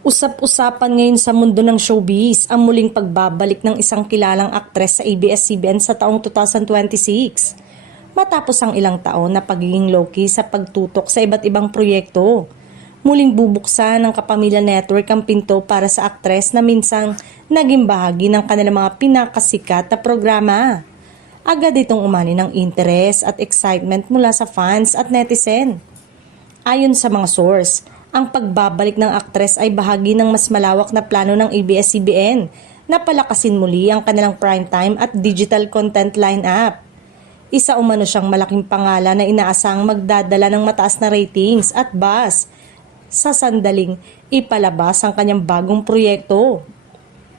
Usap-usapan ngayon sa mundo ng showbiz ang muling pagbabalik ng isang kilalang aktres sa ABS-CBN sa taong 2026. Matapos ang ilang taon na pagiging low-key sa pagtutok sa iba't ibang proyekto, muling bubuksan ng Kapamilya Network ang pinto para sa aktres na minsang naging bahagi ng kanilang mga pinakasikat na programa. Agad itong umani ng interes at excitement mula sa fans at netizen. Ayon sa mga source, ang pagbabalik ng aktres ay bahagi ng mas malawak na plano ng ABS-CBN na palakasin muli ang kanilang primetime at digital content lineup. Isa umano siyang malaking pangalan na inaasang magdadala ng mataas na ratings at buzz sa sandaling ipalabas ang kanyang bagong proyekto.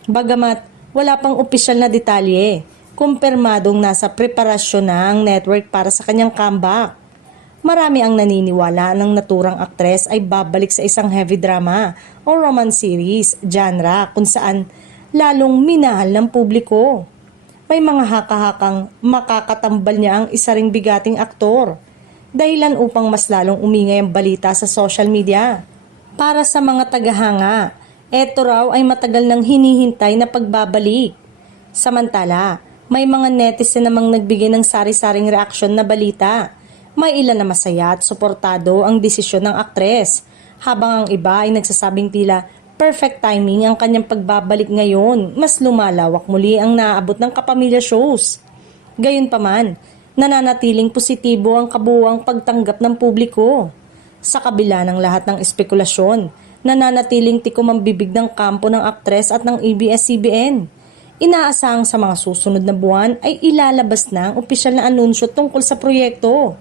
Bagamat wala pang opisyal na detalye, kumpirmadong nasa preparasyon na ang network para sa kanyang comeback. Marami ang naniniwala ng naturang aktres ay babalik sa isang heavy drama o romance series genre kung saan lalong minahal ng publiko. May mga haka-hakang makakatambal niya ang isa ring bigating aktor, dahilan upang mas lalong umingay ang balita sa social media. Para sa mga tagahanga, eto raw ay matagal nang hinihintay na pagbabalik. Samantala, may mga netizen namang nagbigay ng sari-saring reaksyon na balita. May ilan na masaya at suportado ang desisyon ng aktres, habang ang iba ay nagsasabing tila perfect timing ang kanyang pagbabalik ngayon, mas lumalawak muli ang naaabot ng kapamilya shows. Gayunpaman, nananatiling positibo ang kabuuang pagtanggap ng publiko. Sa kabila ng lahat ng espekulasyon, nananatiling tikom ang bibig ng kampo ng aktres at ng ABS-CBN. Inaasahang sa mga susunod na buwan ay ilalabas na ang opisyal na anunsyo tungkol sa proyekto.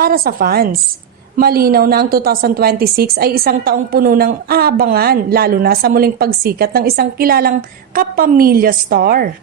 Para sa fans, malinaw na ang 2026 ay isang taong puno ng aabangan, lalo na sa muling pagsikat ng isang kilalang kapamilya star.